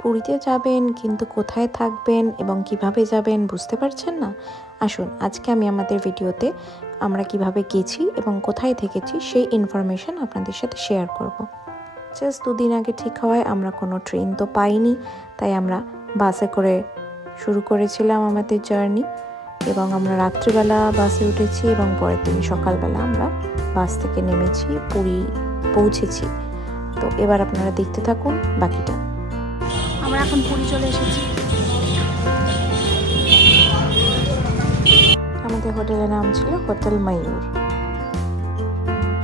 পুরীতে যাবেন কিন্তু কোথায় থাকবেন এবং কিভাবে যাবেন বুঝতে পারছেন না? আসুন আজকে আমি আমাদের ভিডিওতে আমরা কিভাবে গেছি এবং কোথায় থেকেছি সেই ইনফরমেশন আপনাদের সাথে শেয়ার করব। জাস্ট 2 দিন আগে ঠিক হওয়ায় আমরা কোনো ট্রেন তো পাইনি, তাই আমরা বাসে করে শুরু করেছিলাম আমাদের জার্নি এবং আমরা রাত্রিবেলা বাসে উঠেছি এবং পরের দিন সকালবেলা আমরা বাস থেকে নেমেছি, পুরী পৌঁছেছি। তো এবার আপনারা দেখতে থাকুন বাকিটা। আমরা এখন পুরী চলে এসেছি। আমাদের হোটেলের নাম ছিল হোটেল ময়ূর।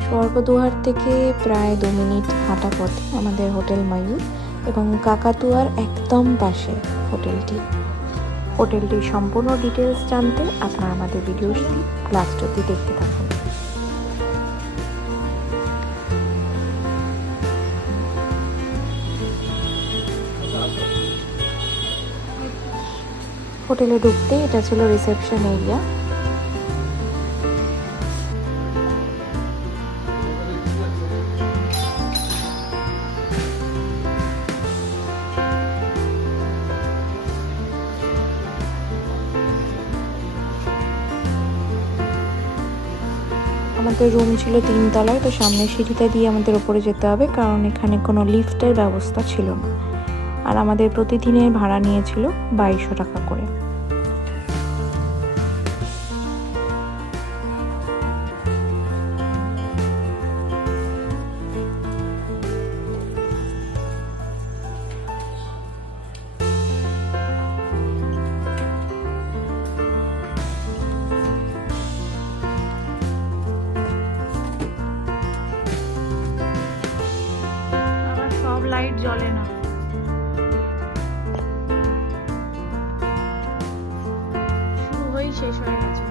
স্বর্গদুয়ার থেকে প্রায় 2 মিনিট হাঁটা পথে আমাদের হোটেল ময়ূর এবং কাকাতুয়ার একদম পাশে হোটেলটির সম্পূর্ণ ডিটেলস জানতে আপনারা আমাদের ভিডিওটি লাস্ট অবধি দেখতে থাকুন। হোটেলে ঢুকতে এটা ছিল রিসেপশন এরিয়া। আমাদের রুম ছিল 3 তলায়, তো সামনের সিঁড়িটা দিয়ে আমাদের উপরে যেতে হবে কারণ এখানে কোনো লিফটের ব্যবস্থা ছিল না। আর আমাদের প্রতিদিনের ভাড়া নিয়েছিল 2200 টাকা করে। সব লাইট জ্বলে না, শুরু হয়েই শেষ হয়ে গেছে।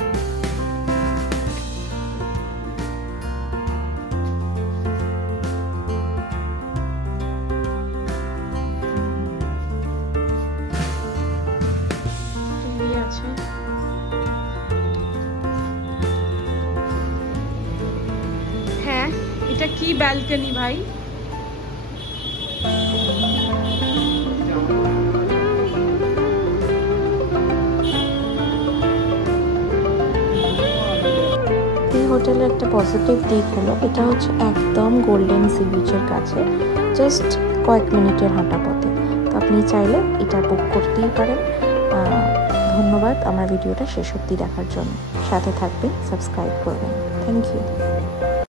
টিভি আছে, হ্যাঁ এটা কি ব্যালকনি ভাই? হোটেলের একটা পজিটিভ দিক হলো এটা হচ্ছে একদম গোল্ডেন সি বিচের কাছে, জাস্ট কয়েক মিনিটের হাঁটা পথে। তো আপনি চাইলে এটা বুক করতেই পারেন। ধন্যবাদ আমার ভিডিওটা শেষ অবধি দেখার জন্য। সাথে থাকবেন, সাবস্ক্রাইব করবেন। Thank you.